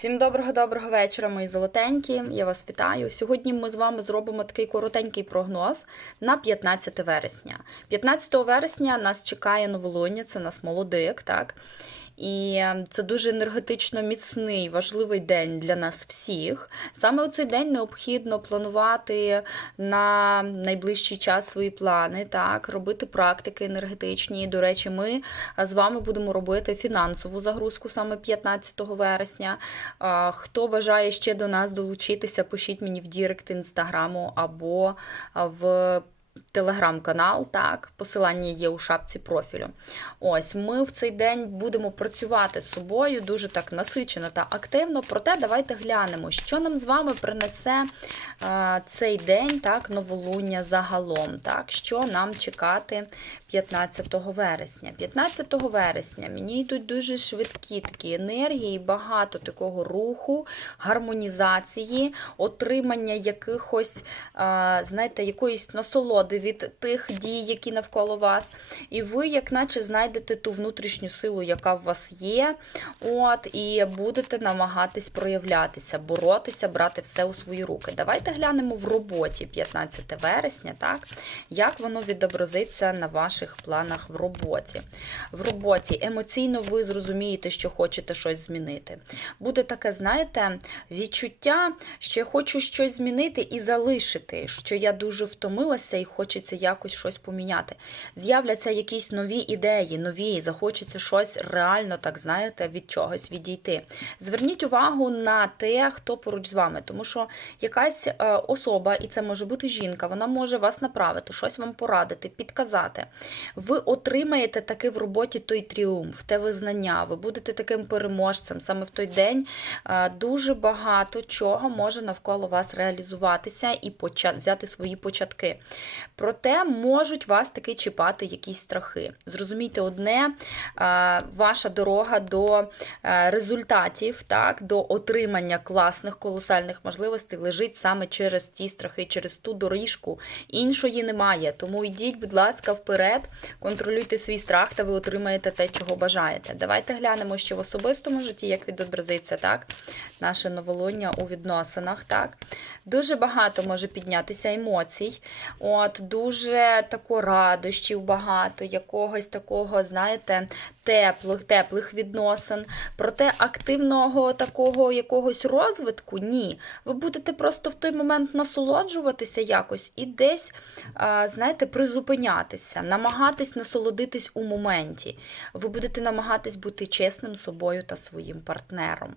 Всім доброго-доброго вечора, мої золотенькі. Я вас вітаю. Сьогодні ми з вами зробимо такий коротенький прогноз на 15 вересня. 15 вересня нас чекає новолуння, це нас молодик, так? І це дуже енергетично міцний, важливий день для нас всіх. Саме у цей день необхідно планувати на найближчий час свої плани, так, робити практики енергетичні. До речі, ми з вами будемо робити фінансову загрузку саме 15 вересня. Хто бажає ще до нас долучитися, пишіть мені в Дірект інстаграму або в телеграм-канал, так, посилання є у шапці профілю. Ось ми в цей день будемо працювати з собою дуже так насичено та активно. Проте давайте глянемо, що нам з вами принесе е, цей день, так, новолуння загалом. Так, що нам чекати 15 вересня. 15 вересня мені йдуть дуже швидкі такі енергії, багато такого руху, гармонізації, отримання якихось, е, знаєте, якоїсь насолоди від тих дій, які навколо вас. І ви, як наче, знайдете ту внутрішню силу, яка в вас є, от, і будете намагатись проявлятися, боротися, брати все у свої руки. Давайте глянемо в роботі 15 вересня, так, як воно відобразиться на ваших планах в роботі. В роботі емоційно ви зрозумієте, що хочете щось змінити. Буде таке, знаєте, відчуття, що я хочу щось змінити і залишити, що я дуже втомилася і хочеться якось щось поміняти. З'являться якісь нові ідеї, нові, захочеться щось реально, так знаєте, від чогось відійти. Зверніть увагу на те, хто поруч з вами, тому що якась е, особа, і це може бути жінка, вона може вас направити, щось вам порадити, підказати. Ви отримаєте таки в роботі той тріумф, те визнання, ви будете таким переможцем. Саме в той день е, дуже багато чого може навколо вас реалізуватися і взяти свої початки. Проте можуть вас таки чіпати якісь страхи. Зрозумійте одне, ваша дорога до е, результатів, так, до отримання класних колосальних можливостей лежить саме через ті страхи, через ту доріжку. Іншої немає. Тому йдіть, будь ласка, вперед, контролюйте свій страх, та ви отримаєте те, чого бажаєте. Давайте глянемо, що в особистому житті, як відобразиться так, наше новолуння у відносинах. Так. Дуже багато може піднятися емоцій. От, дуже тако радощів багато, якогось такого, знаєте, теплих, теплих відносин. Проте активного такого якогось розвитку ні. Ви будете просто в той момент насолоджуватися якось і десь, знаєте, призупинятися, намагатись насолодитись у моменті. Ви будете намагатись бути чесним собою та своїм партнером.